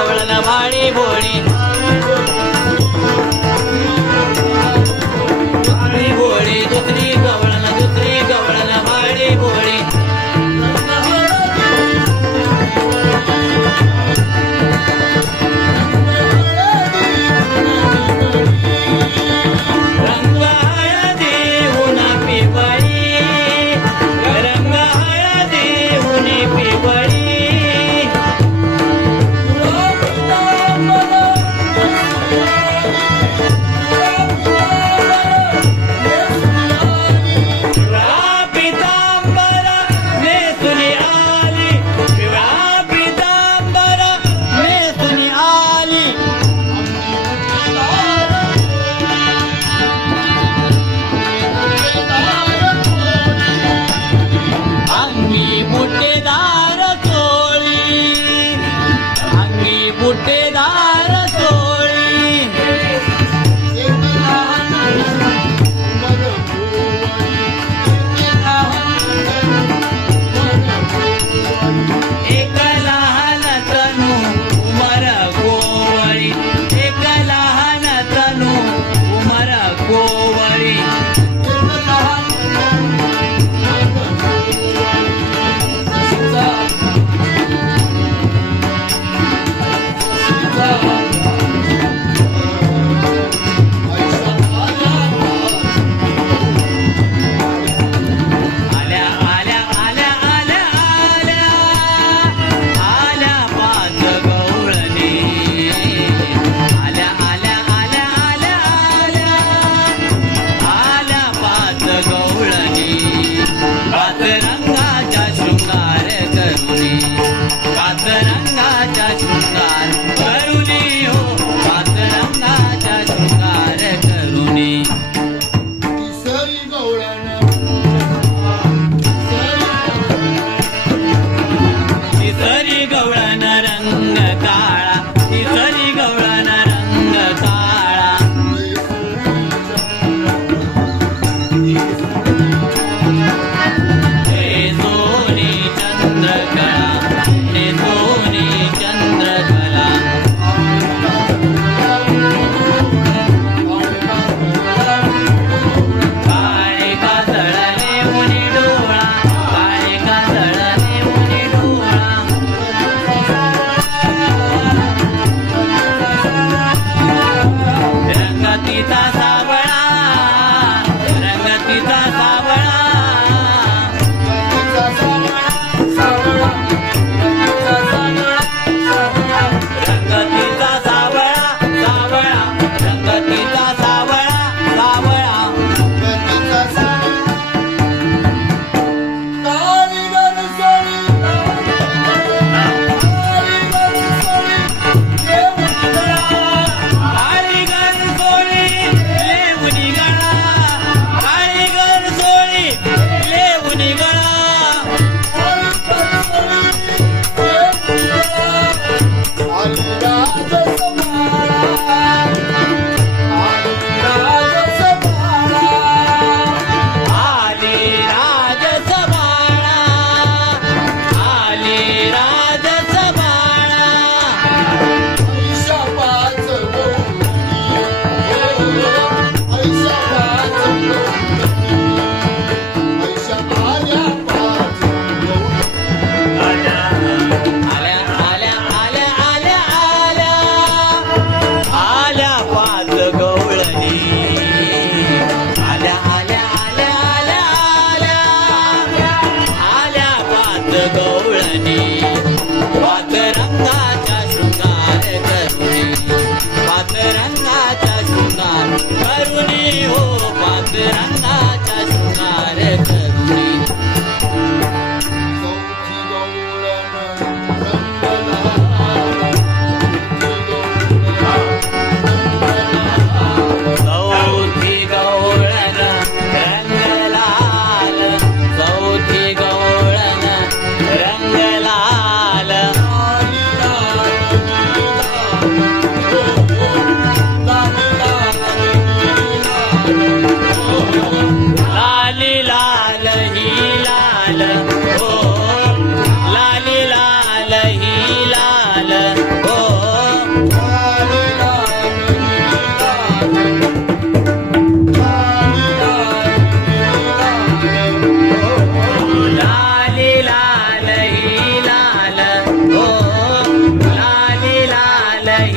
भोळी दुसरी भाळी भोळी Nagana.